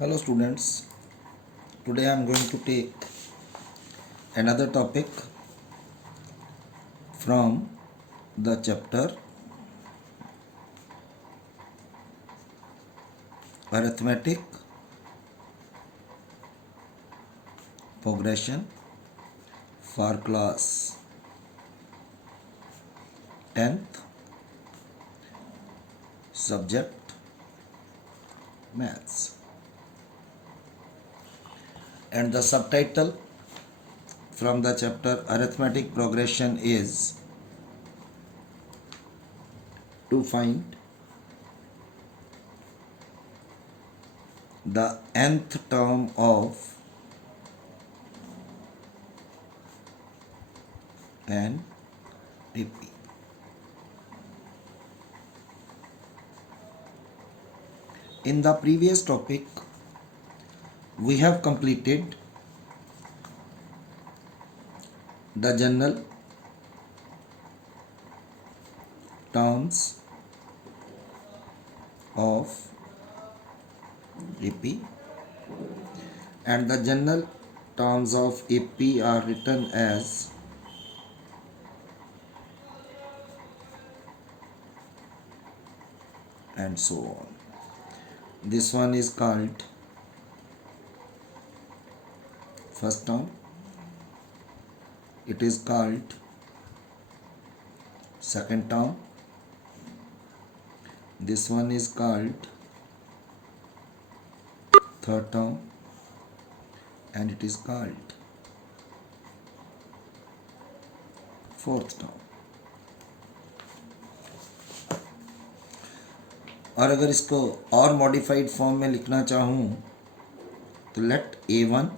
Hello students, today I am going to take another topic from the chapter Arithmetic Progression for class 10th, subject Maths, and the subtitle from the chapter Arithmetic Progression is to find the nth term of an AP. In the previous topic, we have completed the general terms of AP, and the general terms of AP are written as and so on. This one is called first term, it is called second term, this one is called third term, and it is called fourth term. और अगर इसको और modified form में लिखना चाहूँ तो let A1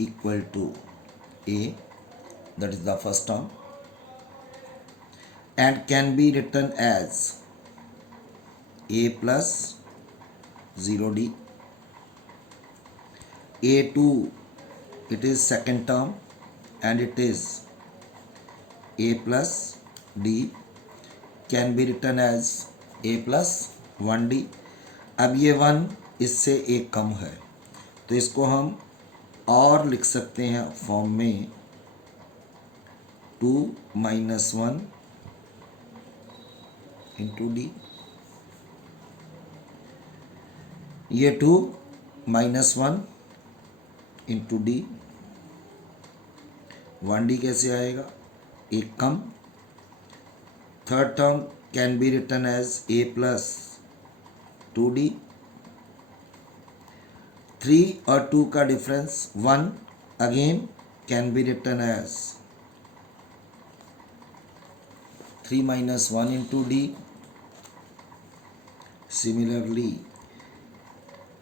equal to A, that is the first term, and can be written as A plus 0D. A2, it is second term and it is A plus D, can be written as A plus 1D. अब ये 1 इससे एक कम है तो इसको हम और लिख सकते हैं फॉर्म में 2 minus 1 into D. ये 2 minus 1 into D. 1D कैसे आएगा? एक कम. Third term can be written as A plus 2D. 3 और 2 का difference 1 again can be written as 3 minus 1 into D. Similarly,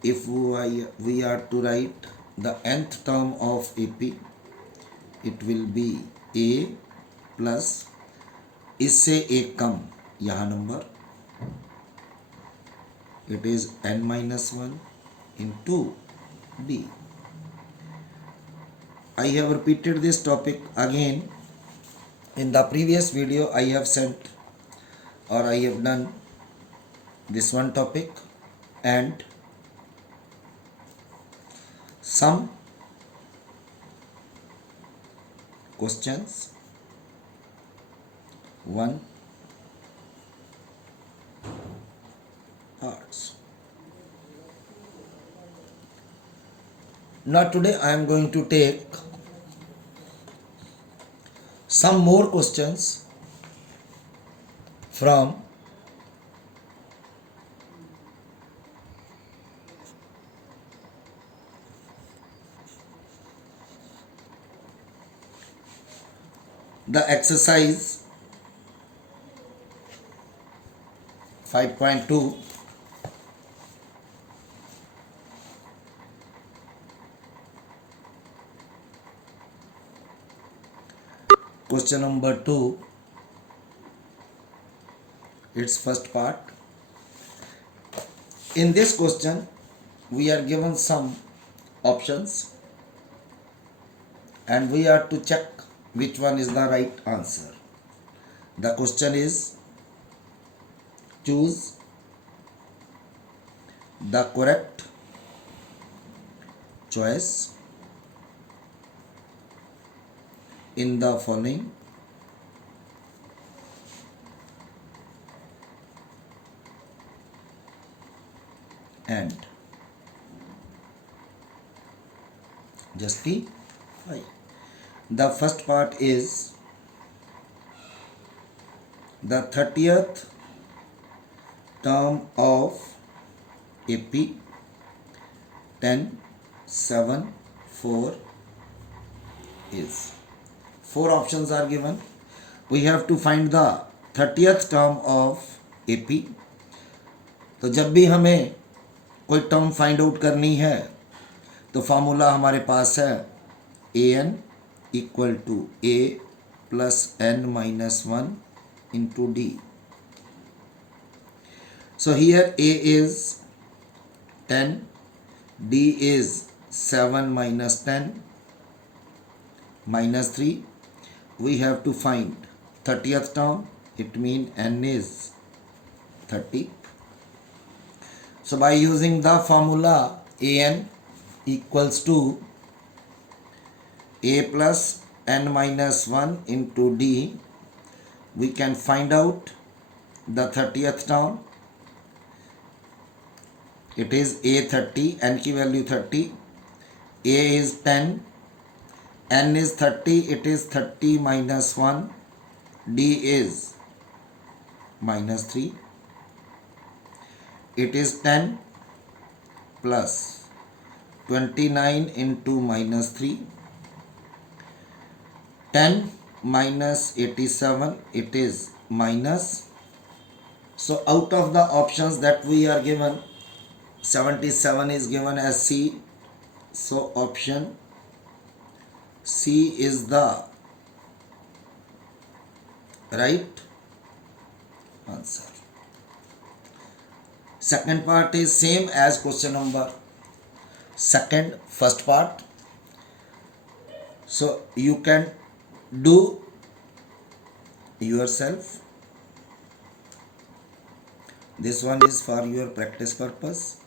if we are to write the nth term of AP, it will be A plus इससे एक कम यहाँ number, it is n minus 1 into D. I have repeated this topic again. In the previous video I have sent or I have done this one topic and some questions, one parts. Now today I am going to take some more questions from the exercise 5.2. Question number 2, its first part. In this question, we are given some options and we are to check which one is the right answer. The question is, choose the correct choice in the following and justify. The first part is the 30th term of AP 10, 7, 4 is. Four options are given. We have to find the 30th term of AP. तो जब भी हमें कोई term find out करनी है तो formula हमारे पास है A N equal to A plus N minus one into D. So here A is 10, D is 7 minus 10 minus 3. We have to find 30th term. It means N is 30. So by using the formula AN equals to A plus N minus 1 into D, we can find out the 30th term. It is A30, N की value 30, A is 10, N is 30, it is 30 minus 1, D is minus 3, it is 10 plus 29 into minus 3, 10 minus 87, it is minus. So out of the options that we are given, 77 is given as C. So option C is the right answer. Second part is same as question number second, first part. So you can do yourself. This one is for your practice purpose.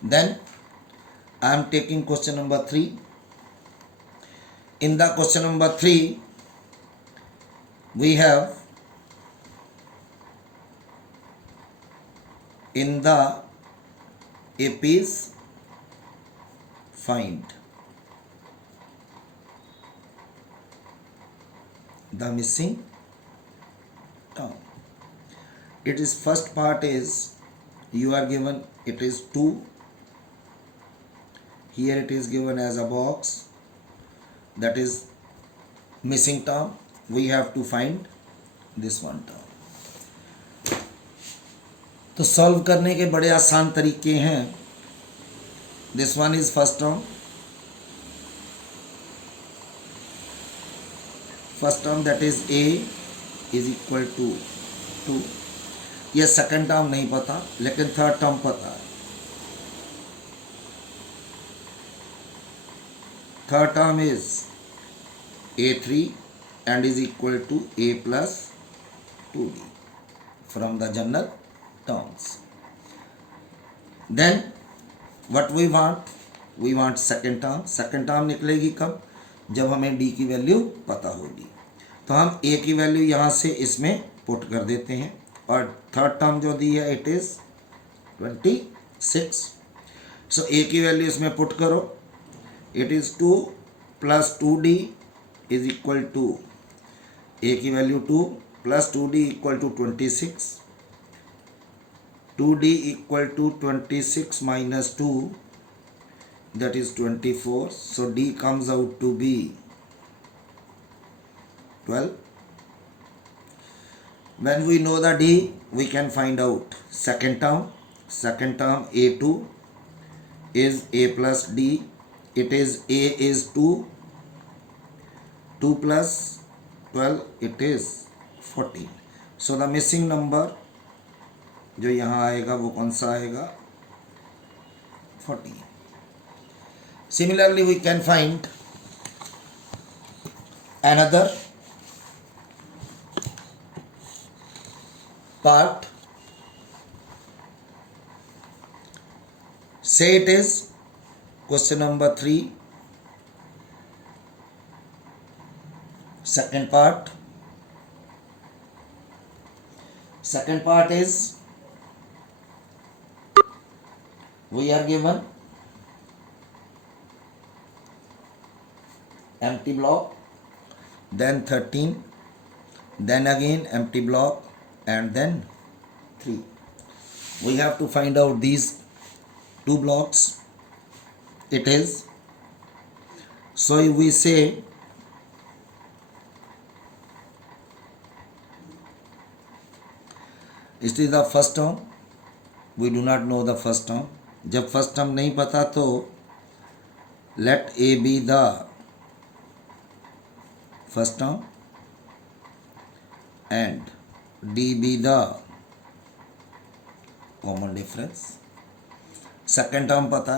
Then I am taking question number 3. In the question number 3, we have in the APs find the missing term. It is first part is you are given it is 2. Here it is given as a box, that is missing term. We have to find this one term. तो solve करने के बड़े आसान तरीके हैं. This one is first term. First term that is A is equal to 2. ये second term नहीं पता, लेकिन थर्ड टर्म पता है. Third term is A3 and is equal to A plus 2D from the general terms. Then what we want? We want second term. Second term निकलेगी कब? जब हमें D की वैल्यू पता होगी. तो हम A की वैल्यू यहाँ से इसमें पुट कर देते हैं और थर्ड टर्म जो दी है इट इज़ 26. सो A की वैल्यू इसमें पुट करो. It is 2 plus 2D is equal to A की value 2 plus 2D equal to 26. 2D equal to 26 minus 2, that is 24. So D comes out to be 12. When we know the D, we can find out second term. Second term A2 is A plus D. It is A is 2 plus 12, it is 14. So the missing number जो यहाँ आएगा वो कौन सा आएगा? 14. Similarly we can find another part say it is question number 3, second part. Second part is we are given empty block, then 13, then again empty block, and then 3. We have to find out these 2 blocks. It is, so if we say it is the first term, we do not know the first term. जब first term नहीं पता तो let A be the first term and D be the common difference. Second term पता,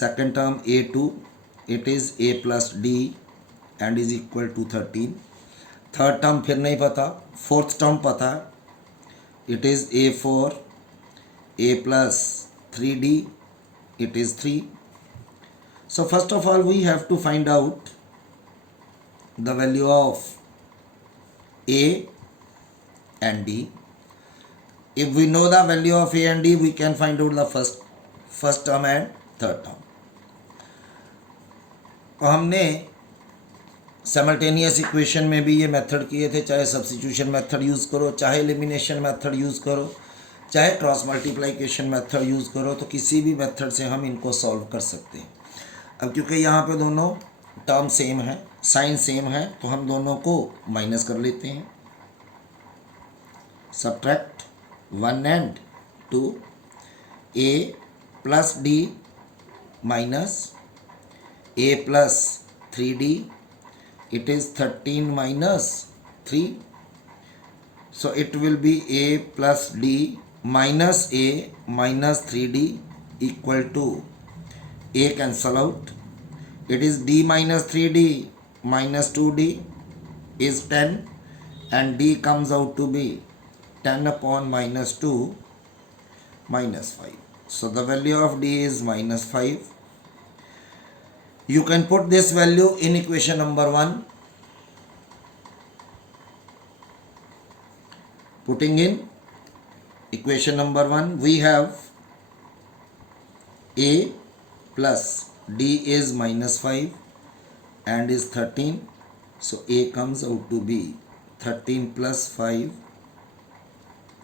second term A2, it is A plus D and is equal to 13. Third term फिर नहीं पता. Fourth term पता, it is A4, A plus 3D, it is 3. So first of all we have to find out the value of A and D. If we know the value of A and D, we can find out the first term and third term. तो हमने simultaneous equation में भी ये method किए थे, चाहे substitution method use करो, चाहे एलिमिनेशन मेथड यूज़ करो, चाहे क्रॉस मल्टीप्लिकेशन मेथड यूज़ करो, तो किसी भी मेथड से हम इनको सॉल्व कर सकते हैं. अब क्योंकि यहाँ पे दोनों टर्म सेम है, साइन सेम है, तो हम दोनों को माइनस कर लेते हैं. Subtract 1 and 2, A plus D minus A plus 3D, it is 13 minus 3. So it will be A plus D minus A minus 3D equal to A cancel out. It is D minus 3D minus 2D is 10 and D comes out to be 10 upon minus 2 minus 5. So the value of D is minus 5. You can put this value in equation number 1. Putting in equation number 1, we have A plus D is minus 5 and is 13. So A comes out to be 13 plus 5,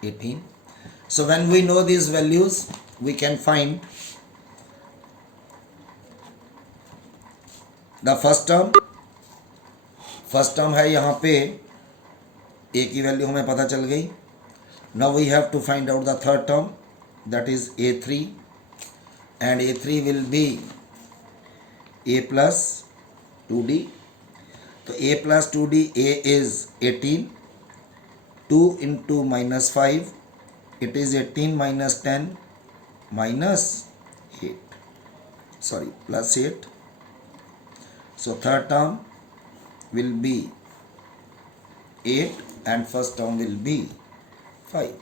18. So when we know these values, we can find the first term. First term है यहाँ पे, ए की value हमें पता चल गई. Now we have to find out the third term, that is A3, and A3 will be A plus 2D. तो A plus 2D, A is 18, 2 into minus 5, it is 18 minus 10 minus 8, sorry, plus 8. So third term will be 8 and first term will be 5.